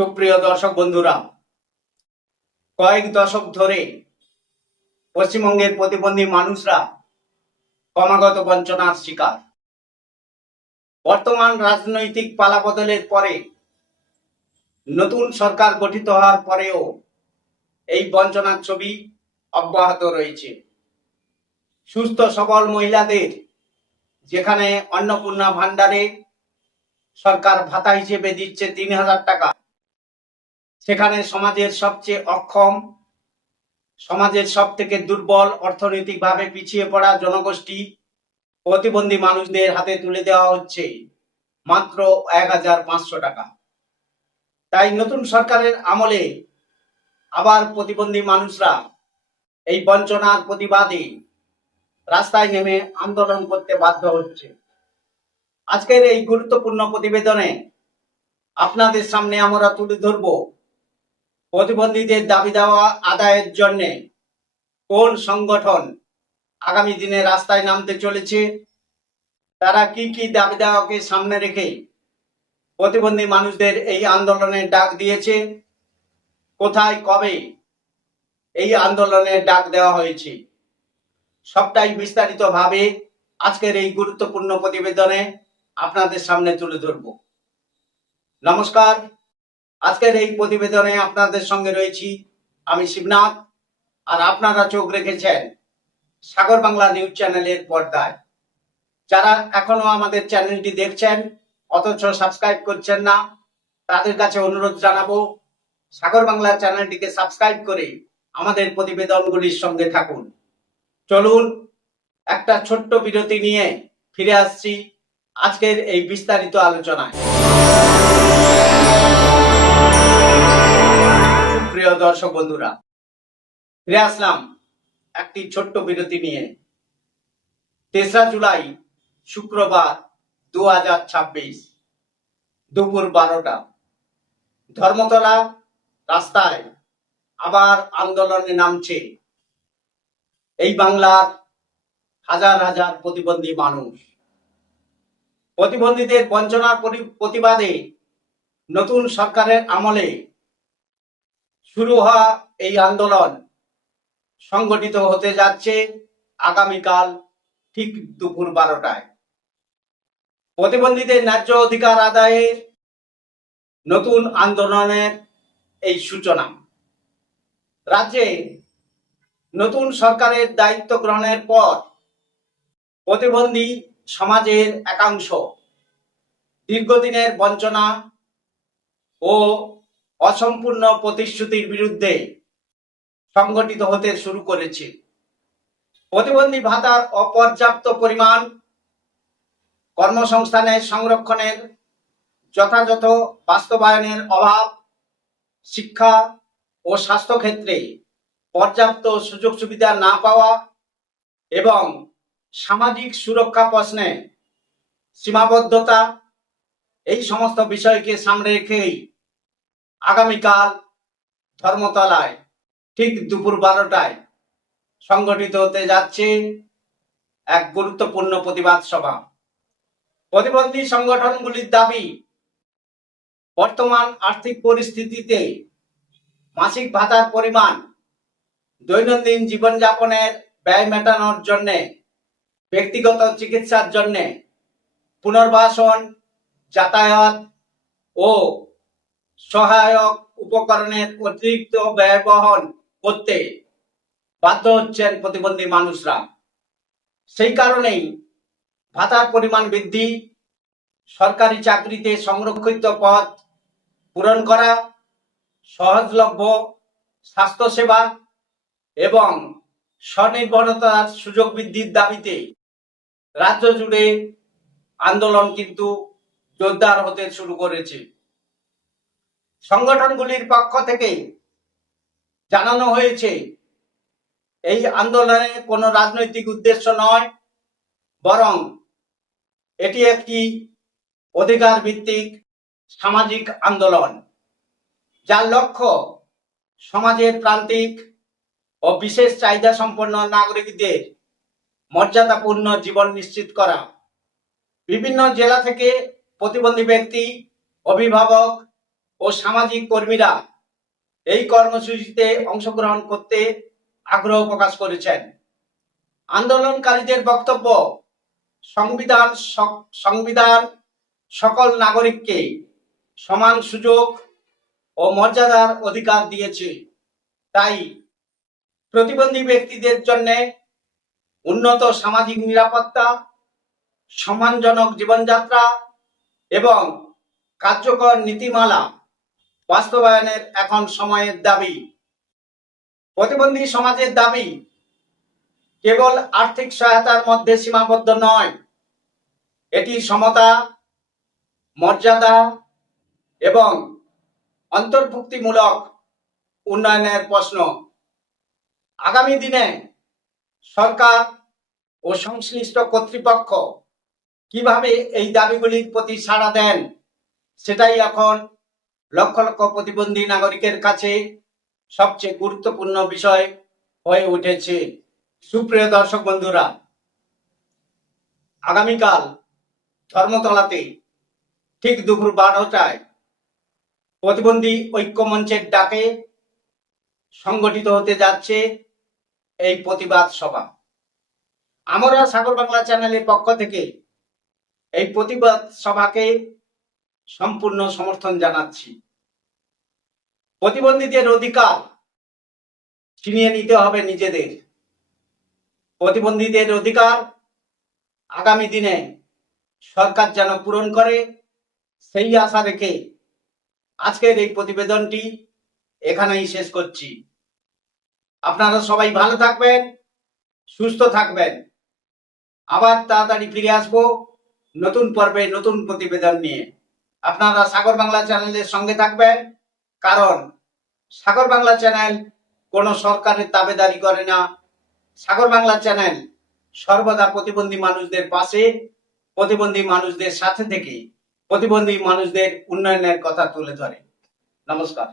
সুপ্রিয় দর্শক বন্ধুরা, কয়েক দশক ধরে পশ্চিমবঙ্গের প্রতিবন্ধী মানুষরা ক্রমাগত বঞ্চনার শিকার। বর্তমান রাজনৈতিক পালাবদলের পরে নতুন সরকার গঠিত হওয়ার পরেও এই বঞ্চনার ছবি অব্যাহত রয়েছে। সুস্থ সবল মহিলাদের যেখানে অন্নপূর্ণা ভান্ডারে সরকার ভাতা হিসেবে দিচ্ছে ৩,০০০ টাকা, সেখানে সমাজের সবচেয়ে অক্ষম, সমাজের সব থেকে দুর্বল, অর্থনৈতিকভাবে পিছিয়ে পড়া জনগোষ্ঠী প্রতিবন্ধী মানুষদের হাতে তুলে দেওয়া হচ্ছে মাত্র ১,৫০০ টাকা। তাই নতুন সরকারের আমলে আবার প্রতিবন্ধী মানুষরা এই বঞ্চনার প্রতিবাদে রাস্তায় নেমে আন্দোলন করতে বাধ্য হচ্ছে। আজকের এই গুরুত্বপূর্ণ প্রতিবেদনে আপনাদের সামনে আমরা তুলে ধরব প্রতিবন্ধীদের দাবি দেওয়া আদায়ের জন্য কোন সংগঠন আগামী দিনে রাস্তায় নামতে চলেছে, তারা কি কি দাবি দেওয়াকে সামনে রেখে প্রতিবন্ধী মানুষদের এই আন্দোলনের ডাক দিয়েছে, কোথায় কবে এই আন্দোলনের ডাক দেওয়া হয়েছে, সবটাই বিস্তারিতভাবে আজকের এই গুরুত্বপূর্ণ প্রতিবেদনে আপনাদের সামনে তুলে ধরব। নমস্কার, আজকের এই প্রতিবেদনে আপনাদের সঙ্গে রয়েছি আমি শিবনাথ, আর আপনারা চোখ রেখেছেন সাগর বাংলা নিউজ চ্যানেলের পর্দায়। যারা এখনো আমাদের চ্যানেলটি দেখছেন অথচ সাবস্ক্রাইব করছেন না, তাদের কাছে অনুরোধ জানাবো সাগর বাংলা চ্যানেলটিকে সাবস্ক্রাইব করে আমাদের প্রতিবেদনগুলির সঙ্গে থাকুন। চলুন একটা ছোট্ট বিরতি নিয়ে ফিরে আসছি আজকের এই বিস্তারিত আলোচনায়। প্রিয় দর্শক বন্ধুরা, ফিরে আসলাম একটি ছোট্ট বিরতি নিয়ে। ৩রা জুলাই শুক্রবার ২০২৬ দুপুর ১২টা, ধর্মতলা রাস্তায় আবার আন্দোলনে নামছে এই বাংলার হাজার হাজার প্রতিবন্ধী মানুষ। প্রতিবন্ধীদের বঞ্চনার প্রতিবাদে নতুন সরকারের আমলে শুরু হওয়া এই আন্দোলন সংগঠিত হতে যাচ্ছে আগামীকাল ঠিক দুপুর ১২টায়। প্রতিবন্ধীদের ন্যায্য অধিকার আদায়ের নতুন আন্দোলনের এই সূচনা। রাজ্যে নতুন সরকারের দায়িত্ব গ্রহণের পর প্রতিবন্ধী সমাজের একাংশ দীর্ঘদিনের বঞ্চনা ও অসম্পূর্ণ প্রতিশ্রুতির বিরুদ্ধে সংগঠিত হতে শুরু করেছে। প্রতিবন্ধী ভাতার অপর্যাপ্ত পরিমাণ, কর্মসংস্থানের সংরক্ষণের যথাযথ বাস্তবায়নের অভাব, শিক্ষা ও স্বাস্থ্য ক্ষেত্রে পর্যাপ্ত সুযোগ সুবিধা না পাওয়া এবং সামাজিক সুরক্ষা প্রশ্নে সীমাবদ্ধতা, এই সমস্ত বিষয়কে সামনে রেখেই আগামীকাল ধর্মতলায় ঠিক দুপুর ১২টায় সংগঠিত হতে যাচ্ছে এক গুরুত্বপূর্ণ প্রতিবাদ সভা। প্রতিবন্ধী সংগঠনগুলির দাবি, বর্তমান আর্থিক পরিস্থিতিতে মাসিক ভাতার পরিমাণ, দৈনন্দিন জীবনযাপনের ব্যয় মেটানোর জন্য, ব্যক্তিগত চিকিৎসার জন্য, পুনর্বাসন, যাতায়াত ও সহায়ক উপকরণের অতিরিক্ত ব্যয় বহন করতে বাধ্য হচ্ছেন প্রতিবন্ধী মানুষরা। সেই কারণেই ভাতার পরিমাণ বৃদ্ধি, সরকারি চাকরিতে সংরক্ষিত পদ পূরণ করা, সহজলভ্য স্বাস্থ্যসেবা এবং স্বনির্ভরতার সুযোগ বৃদ্ধির দাবিতে রাজ্য জুড়ে আন্দোলন কিন্তু জোরদার হতে শুরু করেছে। সংগঠনগুলির পক্ষ থেকে জানানো হয়েছে, এই আন্দোলনে কোনো রাজনৈতিক উদ্দেশ্য নয়, বরং এটি একটি অধিকার ভিত্তিক সামাজিক আন্দোলন, যার লক্ষ্য সমাজের প্রান্তিক ও বিশেষ চাহিদা সম্পন্ন নাগরিকদের মর্যাদাপূর্ণ জীবন নিশ্চিত করা। বিভিন্ন জেলা থেকে প্রতিবন্ধী ব্যক্তি, অভিভাবক ও সামাজিক কর্মীরা এই কর্মসূচিতে অংশগ্রহণ করতে আগ্রহ প্রকাশ করেছেন। আন্দোলনকারীদের বক্তব্য, সংবিধান সকল নাগরিককে সমান সুযোগ ও মর্যাদার অধিকার দিয়েছে। তাই প্রতিবন্ধী ব্যক্তিদের জন্য উন্নত সামাজিক নিরাপত্তা, সম্মানজনক জীবনযাত্রা এবং কার্যকর নীতিমালা বাস্তবায়নের এখন সময়ের দাবি। প্রতিবন্ধী সমাজের দাবি কেবল আর্থিক সহায়তার মধ্যে সীমাবদ্ধ নয়, এটি সমতা, মর্যাদা এবং অন্তর্ভুক্তিমূলক উন্নয়নের প্রশ্ন। আগামী দিনে সরকার ও সংশ্লিষ্ট কর্তৃপক্ষ কিভাবে এই দাবিগুলির প্রতি সাড়া দেন, সেটাই এখন লক্ষ লক্ষ প্রতিবন্ধী নাগরিকের কাছে সবচেয়ে গুরুত্বপূর্ণ বিষয় হয়ে উঠেছে। সুপ্রিয় দর্শক বন্ধুরা, আগামীকাল ধর্মতলাতে ঠিক দুপুর 12টায় প্রতিবন্ধী ঐক্য মঞ্চের ডাকে সংগঠিত হতে যাচ্ছে এই প্রতিবাদ সভা। আমরা সাগর বাংলা চ্যানেলের পক্ষ থেকে এই প্রতিবাদ সভাকে সম্পূর্ণ সমর্থন জানাচ্ছি। প্রতিবন্ধীদের অধিকার ছিনিয়ে নিতে হবে নিজেদের। প্রতিবন্ধীদের অধিকার আগামী দিনে সরকার যেন পূরণ করে, সেই আশা রেখে আজকের এই প্রতিবেদনটি এখানেই শেষ করছি। আপনারা সবাই ভালো থাকবেন, সুস্থ থাকবেন। আবার তাড়াতাড়ি ফিরে আসবো নতুন পর্বে নতুন প্রতিবেদন নিয়ে। আপনারা সাগর বাংলা চ্যানেলের সঙ্গে থাকবেন, কারণ সাগর বাংলা চ্যানেল কোনো সরকারের দাবেদারি করে না। সাগর বাংলা চ্যানেল সর্বদা প্রতিবন্ধী মানুষদের পাশে, প্রতিবন্ধী মানুষদের সাথে থেকে প্রতিবন্ধী মানুষদের উন্নয়নের কথা তুলে ধরে। নমস্কার।